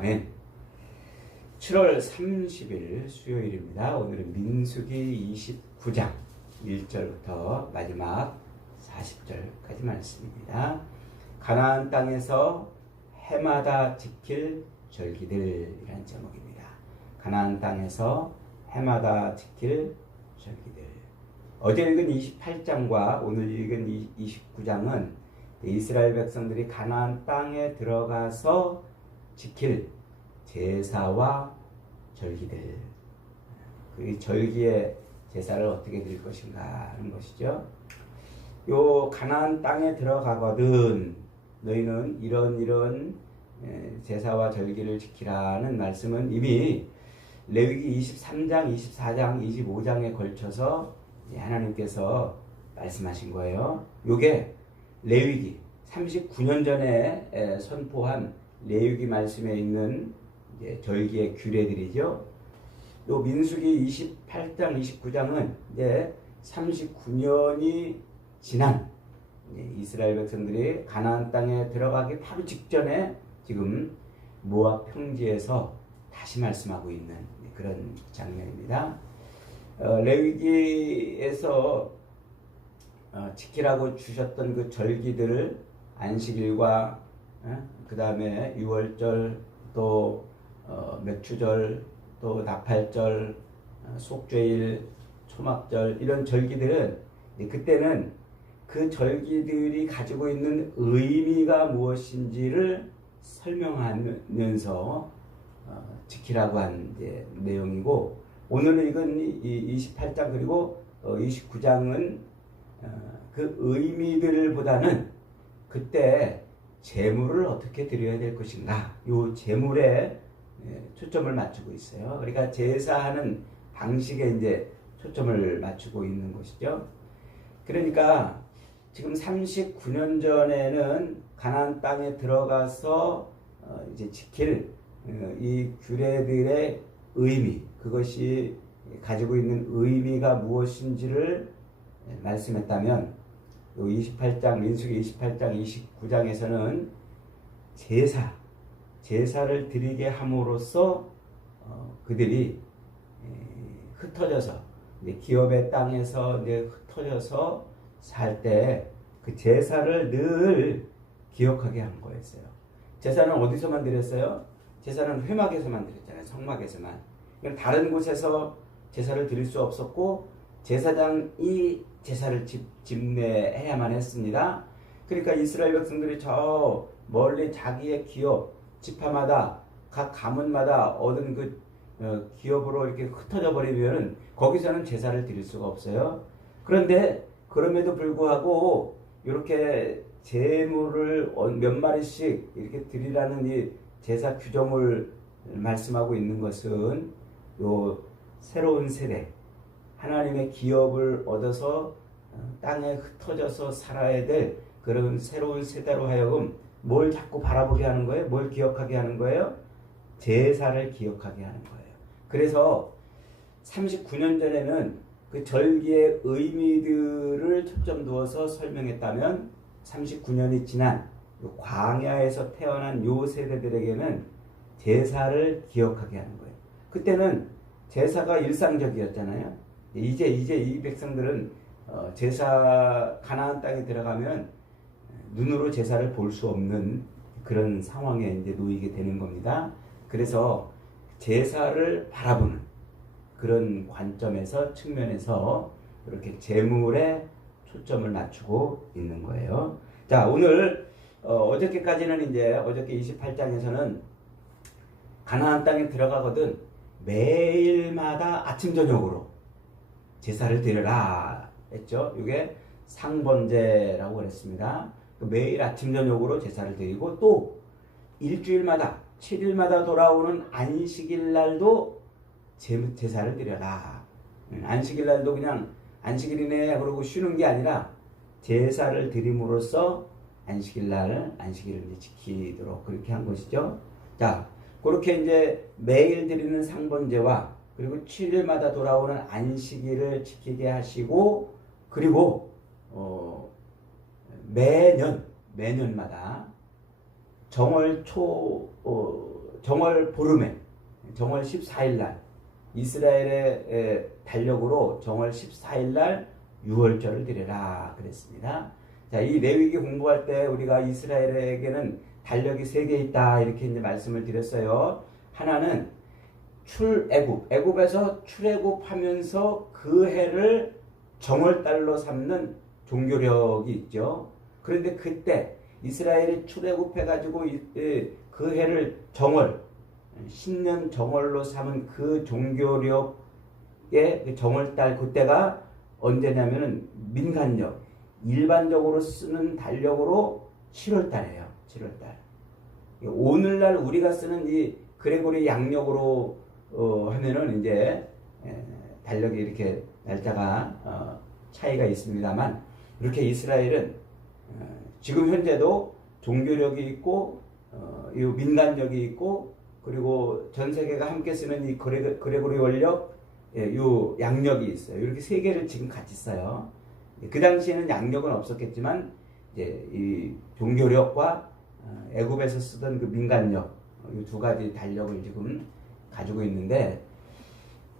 아멘. 7월 30일 수요일입니다. 오늘은 민수기 29장 1절부터 마지막 40절까지 말씀입니다. 가나안 땅에서 해마다 지킬 절기들이라는 제목입니다. 가나안 땅에서 해마다 지킬 절기들. 어제 읽은 28장과 오늘 읽은 29장은 이스라엘 백성들이 가나안 땅에 들어가서 지킬 제사와 절기들, 그 절기의 제사를 어떻게 드릴 것인가 하는 것이죠. 요 가나안 땅에 들어가거든 너희는 이런 제사와 절기를 지키라는 말씀은 이미 레위기 23장, 24장, 25장에 걸쳐서 하나님께서 말씀하신 거예요. 요게 레위기 39년 전에 선포한 레위기 말씀에 있는 절기의 규례들이죠. 또 민수기 28장, 29장은 이제 39년이 지난 이스라엘 백성들이 가나안 땅에 들어가기 바로 직전에 지금 모압 평지에서 다시 말씀하고 있는 그런 장면입니다. 레위기에서 지키라고 주셨던 그 절기들을 안식일과 그 다음에 유월절 또 맥추절 또 나팔절 속죄일 초막절 이런 절기들은 그때는 그 절기들이 가지고 있는 의미가 무엇인지를 설명하면서 지키라고 한 내용이고 오늘 읽은 28장 그리고 29장은 그 의미들보다는 그때 제물을 어떻게 드려야 될 것인가 이 제물에 초점을 맞추고 있어요. 그러니까 제사하는 방식에 이제 초점을 맞추고 있는 것이죠. 그러니까 지금 39년 전에는 가나안 땅에 들어가서 이제 지킬 이 규례들의 의미, 그것이 가지고 있는 의미가 무엇인지를 말씀했다면 28장, 민수기 28장, 29장에서는 제사를 드리게 함으로써 그들이 흩어져서 기업의 땅에서 흩어져서 살 때 그 제사를 늘 기억하게 한 거였어요. 제사는 어디서만 드렸어요? 제사는 회막에서만 드렸잖아요. 성막에서만. 다른 곳에서 제사를 드릴 수 없었고 제사장이 제사를 집례해야만 했습니다. 그러니까 이스라엘 백성들이 저 멀리 자기의 기업 지파마다 각 가문마다 얻은 그 기업으로 이렇게 흩어져 버리면 거기서는 제사를 드릴 수가 없어요. 그런데 그럼에도 불구하고 이렇게 제물을 몇 마리씩 이렇게 드리라는 이 제사 규정을 말씀하고 있는 것은 요 새로운 세대 하나님의 기업을 얻어서 땅에 흩어져서 살아야 될 그런 새로운 세대로 하여금 뭘 자꾸 바라보게 하는 거예요? 뭘 기억하게 하는 거예요? 제사를 기억하게 하는 거예요. 그래서 39년 전에는 그 절기의 의미들을 초점 두어서 설명했다면 39년이 지난 광야에서 태어난 요 세대들에게는 제사를 기억하게 하는 거예요. 그때는 제사가 일상적이었잖아요. 이제 이 백성들은 가나안 땅에 들어가면 눈으로 제사를 볼 수 없는 그런 상황에 이제 놓이게 되는 겁니다. 그래서 제사를 바라보는 그런 관점에서 측면에서 이렇게 제물에 초점을 맞추고 있는 거예요. 자, 오늘 어저께까지는 이제 어저께 28장에서는 가나안 땅에 들어가거든 매일마다 아침 저녁으로 제사를 드려라 했죠. 이게 상번제라고 그랬습니다. 매일 아침 저녁으로 제사를 드리고 또 일주일마다 7일마다 돌아오는 안식일 날도 제사를 드려라. 안식일 날도 그냥 안식일이네 그러고 쉬는 게 아니라 제사를 드림으로써 안식일을 지키도록 그렇게 한 것이죠. 자, 그렇게 이제 매일 드리는 상번제와 그리고 7일마다 돌아오는 안식일을 지키게 하시고 그리고 매년마다 정월 정월 보름에 정월 14일 날 이스라엘의 달력으로 정월 14일 날 유월절을 드려라 그랬습니다. 자, 이 레위기 공부할 때 우리가 이스라엘에게는 달력이 3개 있다 이렇게 이제 말씀을 드렸어요. 하나는 애굽에서 출애굽하면서 그 해를 정월달로 삼는 종교력이 있죠. 그런데 그때 이스라엘이 출애굽해가지고 그 해를 정월, 신년 정월로 삼은 그 종교력의 정월달, 그때가 언제냐면은 민간력, 일반적으로 쓰는 달력으로 7월달이에요. 7월달. 오늘날 우리가 쓰는 이 그레고리 양력으로 하면은 이제 달력이 이렇게 날짜가 차이가 있습니다만, 이렇게 이스라엘은 지금 현재도 종교력이 있고 이 민간력이 있고, 그리고 전 세계가 함께 쓰는 이 그레고리 원력, 요 양력이 있어요. 이렇게 3개를 지금 같이 써요. 그 당시에는 양력은 없었겠지만 이제 이 종교력과 애굽에서 쓰던 그 민간력, 이 2가지 달력을 지금 가지고 있는데,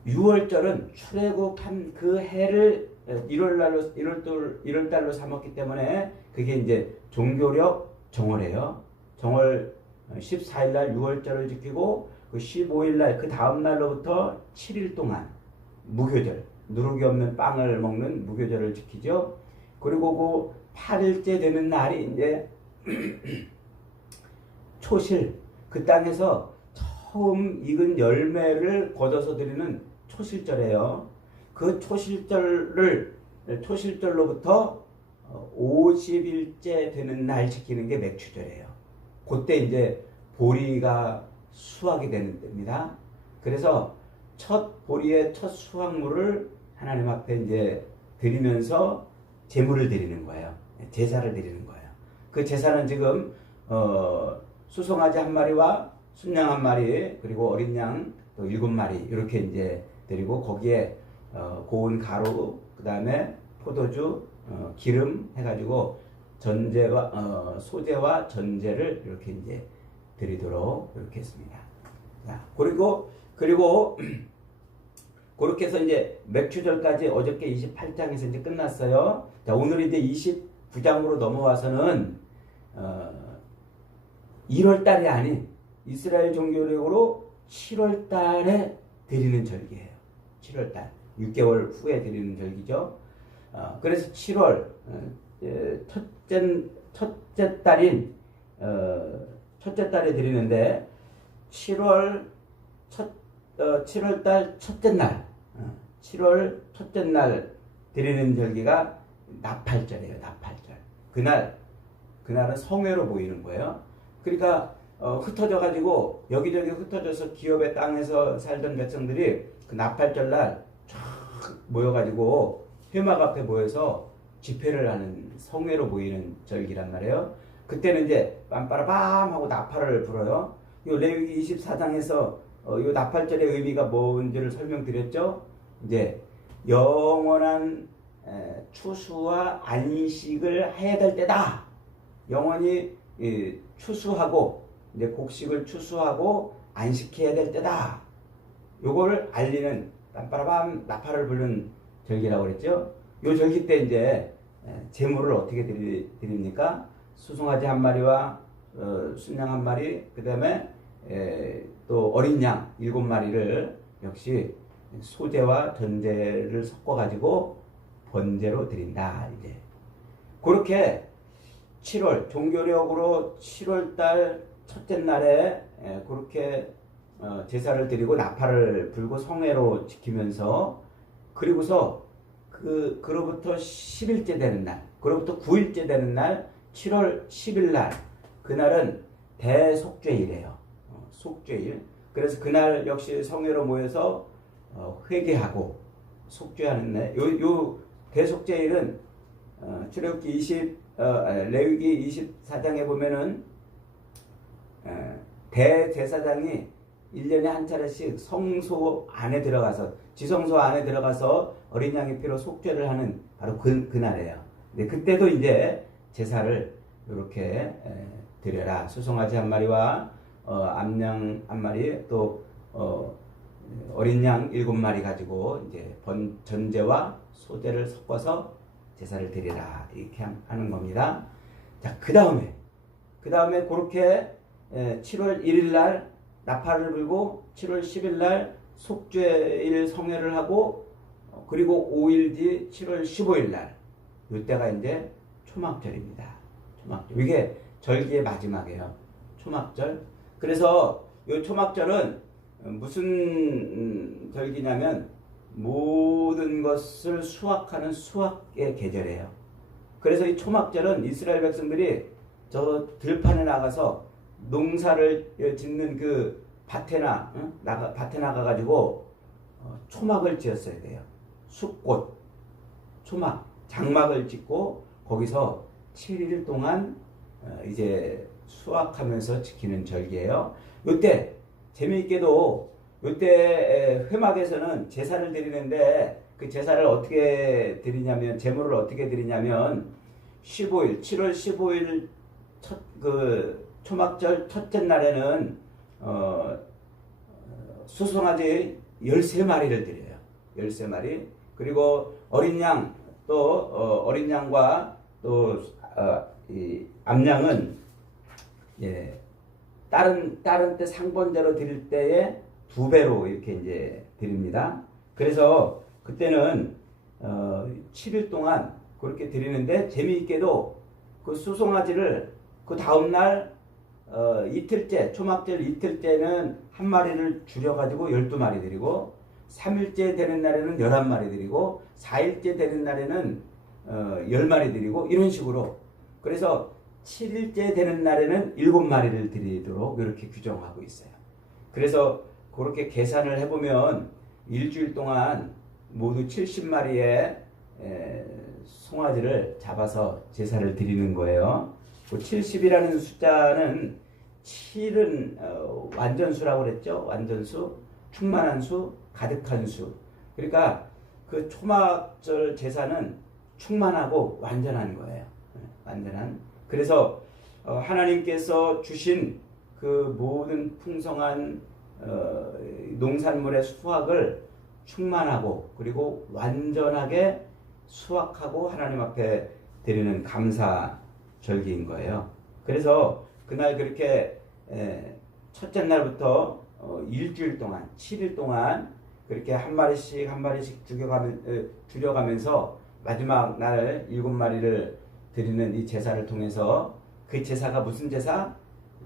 6월절은 출애굽한 그 해를 1월달로 삼았기 때문에 그게 이제 종교력 정월이에요. 정월 14일 날 6월절을 지키고, 그 15일 날 그 다음 날로부터 7일 동안 무교절, 누룩이 없는 빵을 먹는 무교절을 지키죠. 그리고 그 8일째 되는 날이 이제 초실, 그 땅에서 처음 익은 열매를 거둬서 드리는 초실절이에요. 그 초실절로부터 50일째 되는 날 지키는 게 맥추절이에요. 그때 이제 보리가 수확이 되는 때입니다. 그래서 첫 보리의 첫 수확물을 하나님 앞에 이제 드리면서 제물을 드리는 거예요. 제사를 드리는 거예요. 그 제사는 지금 수송아지 1마리와 순양 1마리, 그리고 어린 양 또 7마리 이렇게 이제 드리고, 거기에 고운 가루, 그 다음에 포도주, 기름 해가지고 전제와 소제와 전제를 이렇게 이제 드리도록 이렇게 했습니다. 자, 그리고 그렇게 해서 이제 맥추절까지 어저께 28장에서 이제 끝났어요. 자, 오늘 이제 29장으로 넘어와서는 1월 달이 아닌 이스라엘 종교력으로 7월 달에 드리는 절기예요. 7월 달. 6개월 후에 드리는 절기죠. 그래서 7월 첫째 달인 첫째 달에 드리는데, 7월 달 첫째 날, 7월 첫째 날 드리는 절기가 나팔절이에요. 나팔절. 그날은 성회로 보이는 거예요. 그러니까 흩어져가지고 여기저기 흩어져서 기업의 땅에서 살던 백성들이 그 나팔절 날 쫙 모여가지고 회막 앞에 모여서 집회를 하는 성회로 보이는 절기란 말이에요. 그때는 이제 빰빠라밤 하고 나팔을 불어요. 요 레위기 24장에서 요 나팔절의 의미가 뭔지를 설명드렸죠. 이제 영원한 추수와 안식을 해야 될 때다. 영원히 추수하고 이제 곡식을 추수하고 안식해야 될 때다. 요걸 알리는 빰빠라밤 나팔을 부르는 절기라고 그랬죠. 요 절기 때 이제 제물을 어떻게 드립니까? 수송아지 1마리와 순양 1마리, 그 다음에 또 어린 양 7마리를 역시 소제와 전제를 섞어가지고 번제로 드린다. 이제 그렇게 7월 종교력으로 7월달 첫째 날에 그렇게 제사를 드리고 나팔을 불고 성회로 지키면서, 그리고서 그로부터 10일째 되는 날, 그로부터 9일째 되는 날, 7월 10일 날, 그날은 대속죄일이에요. 속죄일. 그래서 그날 역시 성회로 모여서 회개하고 속죄하는 날. 요 대속죄일은 출애굽기 레위기 24장에 보면은 대제사장이 1년에 한 차례씩 성소 안에 들어가서, 지성소 안에 들어가서 어린 양의 피로 속죄를 하는 바로 그날이에요. 근데 그때도 이제 제사를 이렇게 드려라. 수송아지 1마리와 암양 한 마리 또 어린 양 7마리 가지고 이제 전제와 소제를 섞어서 제사를 드리라 이렇게 하는 겁니다. 자, 그 다음에 그렇게 7월 1일 날 나팔을 불고 7월 10일 날 속죄일 성회를 하고 그리고 5일 뒤 7월 15일 날 이때가 이제 초막절입니다. 초막절. 이게 절기의 마지막이에요. 초막절. 그래서 이 초막절은 무슨 절기냐면 모든 것을 수확하는 수확의 계절이에요. 그래서 이 초막절은 이스라엘 백성들이 저 들판에 나가서 농사를 짓는 그 밭에 나가가지고 초막을 지었어야 돼요. 숫꽃, 초막, 장막을 짓고 거기서 7일 동안 이제 수확하면서 지키는 절기예요. 이때 재미있게도 이때 회막에서는 제사를 드리는데 그 제사를 어떻게 드리냐면 제물을 어떻게 드리냐면 15일 7월 15일 그 초막절 첫째 날에는 수송아지 13마리를 드려요. 13마리. 그리고 어린 양 또 어린 양과 또 이 암양은 다른 때 상번제로 드릴 때에 2배로 이렇게 이제 드립니다. 그래서 그때는 7일 동안 그렇게 드리는데 재미있게도 그 수송아지를 그 다음날 이틀째 초막절 이틀째는 한 마리를 줄여가지고 12마리 드리고 3일째 되는 날에는 11마리 드리고 4일째 되는 날에는 10마리 드리고 이런 식으로 그래서 7일째 되는 날에는 7마리를 드리도록 이렇게 규정하고 있어요. 그래서 그렇게 계산을 해보면 일주일 동안 모두 70마리의 송아지를 잡아서 제사를 드리는 거예요. 그 70이라는 숫자는 7은 완전수라고 그랬죠. 완전수, 충만한 수, 가득한 수. 그러니까 그 초막절 제사는 충만하고 완전한 거예요. 완전한. 그래서 하나님께서 주신 그 모든 풍성한 농산물의 수확을 충만하고 그리고 완전하게 수확하고 하나님 앞에 드리는 감사 절기인 거예요. 그래서 그날 그렇게 첫째 날부터 일주일 동안 7일 동안 그렇게 한 마리씩 줄여가면서 마지막 날 7마리를 드리는 이 제사를 통해서 그 제사가 무슨 제사?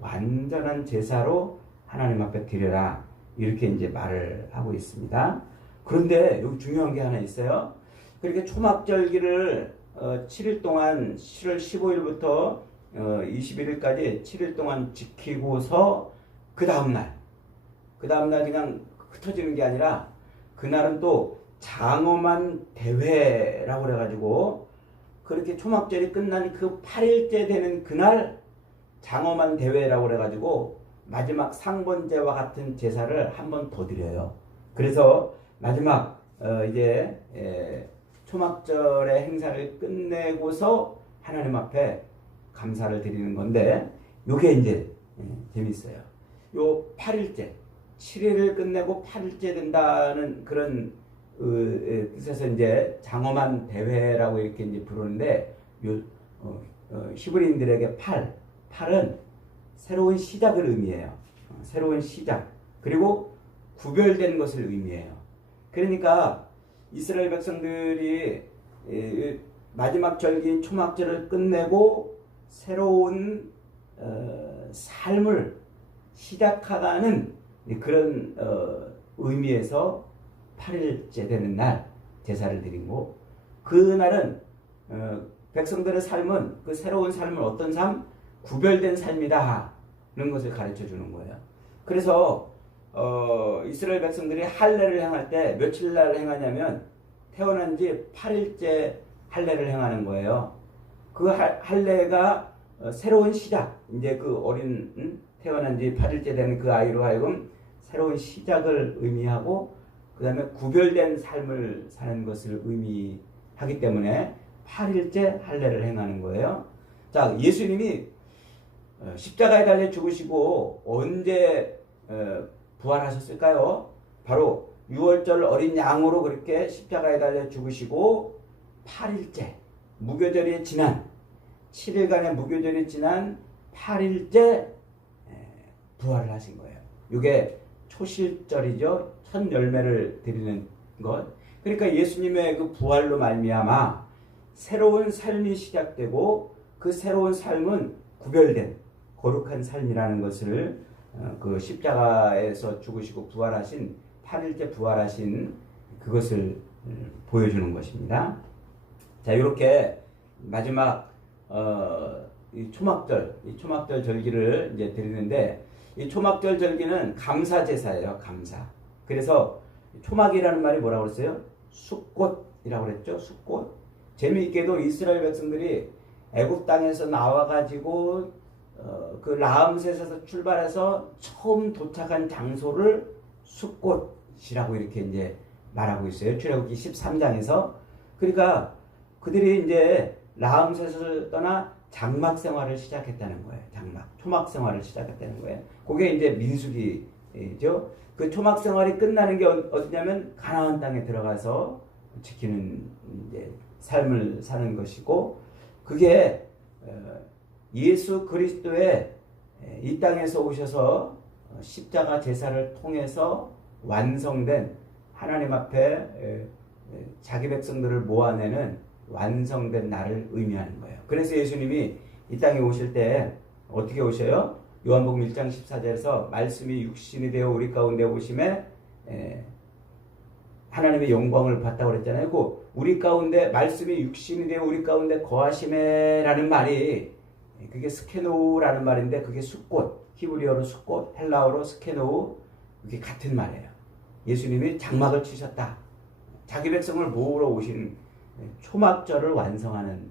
완전한 제사로 하나님 앞에 드려라. 이렇게 이제 말을 하고 있습니다. 그런데 여기 중요한 게 하나 있어요. 그렇게 초막절기를 7일 동안 7월 15일부터 21일까지 7일 동안 지키고서 그 다음날 그냥 흩어지는 게 아니라 그날은 또 장엄한 대회라고 그래가지고 그렇게 초막절이 끝난 그 8일째 되는 그날 장엄한 대회라고 그래가지고 마지막 상번제와 같은 제사를 한 번 더 드려요. 그래서 마지막 이제 초막절의 행사를 끝내고서 하나님 앞에 감사를 드리는 건데 요게 이제 재밌어요. 요 8일째 7일을 끝내고 8일째 된다는 그런 뜻에서 이제 장엄한 대회라고 이렇게 이제 부르는데 요 히브리인들에게 8은 새로운 시작을 의미해요. 새로운 시작. 그리고 구별된 것을 의미해요. 그러니까 이스라엘 백성들이 마지막 절기인 초막절을 끝내고 새로운 삶을 시작하는 그런 의미에서 8일째 되는 날 제사를 드리고 그날은 백성들의 삶은 그 새로운 삶은 어떤 삶? 구별된 삶이다 하는 것을 가르쳐 주는 거예요. 그래서 이스라엘 백성들이 할례를 행할 때 며칠 날 행하냐면 태어난 지 8일째 할례를 행하는 거예요. 그 할례가 새로운 시작, 이제 그 어린 태어난 지 8일째 되는 그 아이로 하여금 새로운 시작을 의미하고 그 다음에 구별된 삶을 사는 것을 의미하기 때문에 8일째 할례를 행하는 거예요. 자, 예수님이 십자가에 달려 죽으시고 언제 부활하셨을까요? 바로 6월절 어린 양으로 그렇게 십자가에 달려 죽으시고 8일째 무교절이 지난 7일간의 무교절이 지난 8일째 부활을 하신 거예요. 이게 초실절이죠. 첫 열매를 드리는 것. 그러니까 예수님의 그 부활로 말미암아 새로운 삶이 시작되고 그 새로운 삶은 구별된 거룩한 삶이라는 것을 그 십자가에서 죽으시고 부활하신 8일째 부활하신 그것을 보여주는 것입니다. 자, 이렇게 마지막 이 초막절 절기를 이제 드리는데 이 초막절 절기는 감사 제사예요. 감사. 그래서 초막이라는 말이 뭐라고 그랬어요? 숫꽃이라고 그랬죠. 숫꽃. 재미있게도 이스라엘 백성들이 애굽 땅에서 나와가지고 그 라암셋에서 출발해서 처음 도착한 장소를 숫꽃이라고 이렇게 이제 말하고 있어요. 출애굽기 13장에서. 그러니까 그들이 이제 라암셋을 떠나 장막 생활을 시작했다는 거예요. 초막 생활을 시작했다는 거예요. 그게 이제 민수기죠. 그 초막 생활이 끝나는 게 어디냐면 가나안 땅에 들어가서 지키는 이제 삶을 사는 것이고, 그게 예수 그리스도의 이 땅에서 오셔서 십자가 제사를 통해서 완성된 하나님 앞에 자기 백성들을 모아내는 완성된 날을 의미하는 거예요. 그래서 예수님이 이 땅에 오실 때 어떻게 오셔요? 요한복음 1장 14절에서 말씀이 육신이 되어 우리 가운데 오심에 하나님의 영광을 봤다고 그랬잖아요. 그 우리 가운데 말씀이 육신이 되어 우리 가운데 거하심에라는 말이 그게 스케노우라는 말인데 그게 숫꽃, 히브리어로 숫꽃, 헬라어로 스케노우, 그게 같은 말이에요. 예수님이 장막을 치셨다. 자기 백성을 모으러 오신 초막절을 완성하는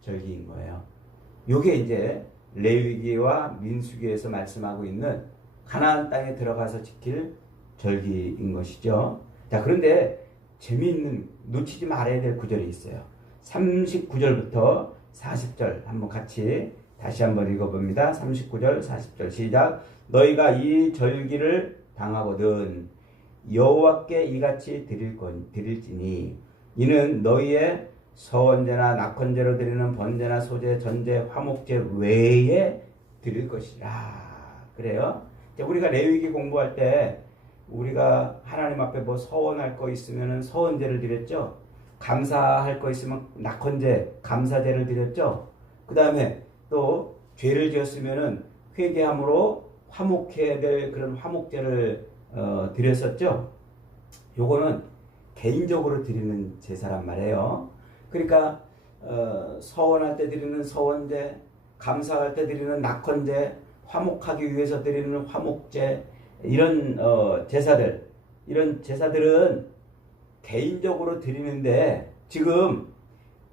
절기인 거예요. 요게 이제 레위기와 민수기에서 말씀하고 있는 가나안 땅에 들어가서 지킬 절기인 것이죠. 자, 그런데 재미있는 놓치지 말아야 될 구절이 있어요. 39절부터 40절 한번 같이 다시 한번 읽어봅니다. 39절 40절 시작. 너희가 이 절기를 당하거든 여호와께 이같이 드릴지니 이는 너희의 서원제나 낙헌제로 드리는 번제나 소제, 전제, 화목제 외에 드릴 것이라. 그래요. 우리가 레위기 공부할 때 우리가 하나님 앞에 뭐 서원할 거 있으면 서원제를 드렸죠. 감사할 거 있으면 낙헌제, 감사제를 드렸죠. 그 다음에 또 죄를 지었으면 회개함으로 화목해야 될 그런 화목제를 드렸었죠. 요거는 개인적으로 드리는 제사란 말이에요. 그러니까 서원할 때 드리는 서원제, 감사할 때 드리는 낙헌제, 화목하기 위해서 드리는 화목제, 이런 이런 제사들은 개인적으로 드리는데 지금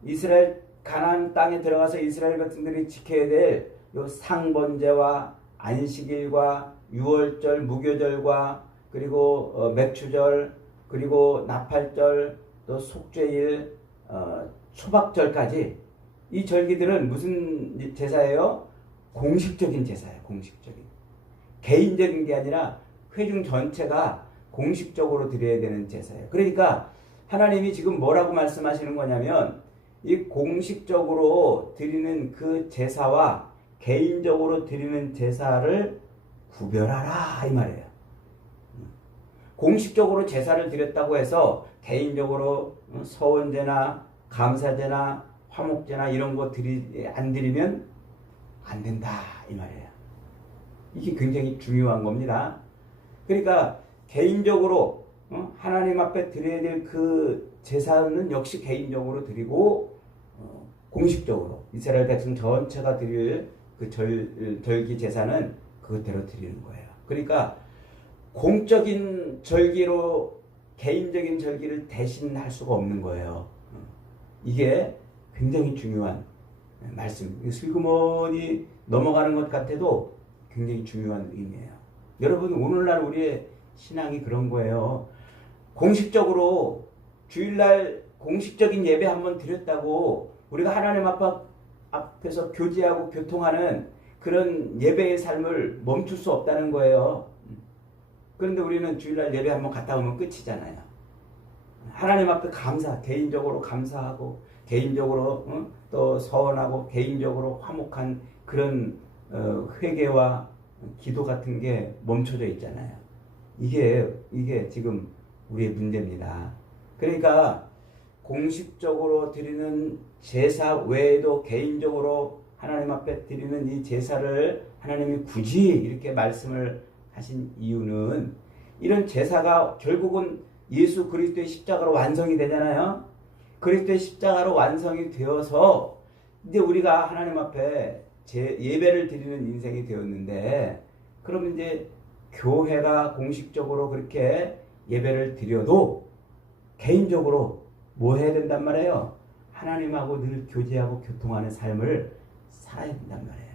이스라엘 가나안 땅에 들어가서 이스라엘 백성들이 지켜야 될 요 상번제와 안식일과 유월절, 무교절과 그리고 맥추절, 그리고 나팔절, 또 속죄일, 초박절까지 이 절기들은 무슨 제사예요? 공식적인 제사예요. 공식적인. 개인적인 게 아니라 회중 전체가 공식적으로 드려야 되는 제사예요. 그러니까 하나님이 지금 뭐라고 말씀하시는 거냐면 이 공식적으로 드리는 그 제사와 개인적으로 드리는 제사를 구별하라 이 말이에요. 공식적으로 제사를 드렸다고 해서 개인적으로 서원제나 감사제나 화목제나 이런 거 안 드리면 안 된다 이 말이에요. 이게 굉장히 중요한 겁니다. 그러니까 개인적으로 하나님 앞에 드려야 될 그 제사는 역시 개인적으로 드리고 공식적으로 이스라엘 백성 전체가 드릴 그 절기 제사는 그것대로 드리는 거예요. 그러니까 공적인 절기로 개인적인 절기를 대신할 수가 없는 거예요. 이게 굉장히 중요한 말씀. 슬그머니 넘어가는 것 같아도 굉장히 중요한 의미예요. 여러분, 오늘날 우리의 신앙이 그런 거예요. 공식적으로 주일날 공식적인 예배 한번 드렸다고 우리가 하나님 앞에서 교제하고 교통하는 그런 예배의 삶을 멈출 수 없다는 거예요. 그런데 우리는 주일날 예배 한번 갔다 오면 끝이잖아요. 하나님 앞에 개인적으로 감사하고, 개인적으로 또 서원하고, 개인적으로 화목한 그런 회개와 기도 같은 게 멈춰져 있잖아요. 이게 지금 우리의 문제입니다. 그러니까 공식적으로 드리는 제사 외에도 개인적으로 하나님 앞에 드리는 이 제사를 하나님이 굳이 이렇게 말씀을 하신 이유는, 이런 제사가 결국은 예수 그리스도의 십자가로 완성이 되잖아요. 그리스도의 십자가로 완성이 되어서 이제 우리가 하나님 앞에 예배를 드리는 인생이 되었는데, 그럼 이제 교회가 공식적으로 그렇게 예배를 드려도 개인적으로 뭐 해야 된단 말이에요? 하나님하고 늘 교제하고 교통하는 삶을 살아야 된단 말이에요.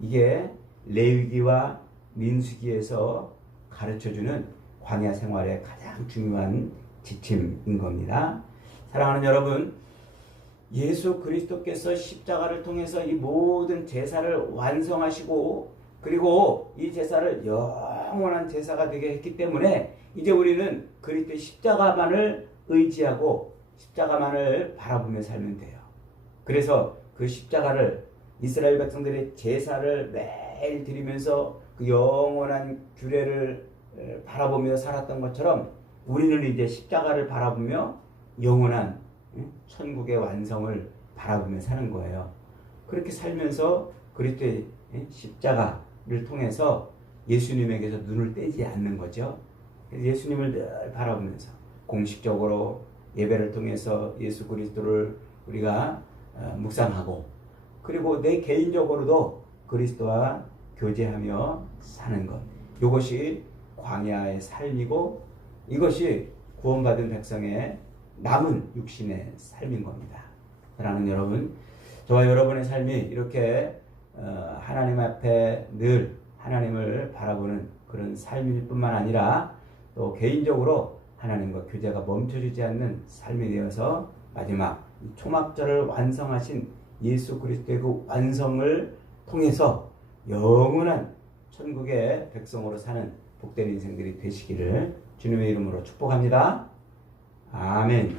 이게 레위기와 민수기에서 가르쳐주는 광야 생활의 가장 중요한 지침인 겁니다. 사랑하는 여러분, 예수 그리스도께서 십자가를 통해서 이 모든 제사를 완성하시고, 그리고 이 제사를 영원한 제사가 되게 했기 때문에 이제 우리는 그리스도의 십자가만을 의지하고 십자가만을 바라보며 살면 돼요. 그래서 그 십자가를 이스라엘 백성들의 제사를 매일 드리면서 그 영원한 규례를 바라보며 살았던 것처럼 우리는 이제 십자가를 바라보며 영원한 천국의 완성을 바라보며 사는 거예요. 그렇게 살면서 그리스도의 십자가를 통해서 예수님에게서 눈을 떼지 않는 거죠. 예수님을 늘 바라보면서 공식적으로 예배를 통해서 예수 그리스도를 우리가 묵상하고, 그리고 내 개인적으로도 그리스도와 교제하며 사는 것, 이것이 광야의 삶이고, 이것이 구원받은 백성의 남은 육신의 삶인 겁니다. 사랑하는 여러분, 저와 여러분의 삶이 이렇게 하나님 앞에 늘 하나님을 바라보는 그런 삶일 뿐만 아니라 또 개인적으로 하나님과 교제가 멈춰지지 않는 삶이 되어서 마지막 초막절을 완성하신 예수 그리스도의 그 완성을 통해서 영원한 천국의 백성으로 사는 복된 인생들이 되시기를 주님의 이름으로 축복합니다. 아멘.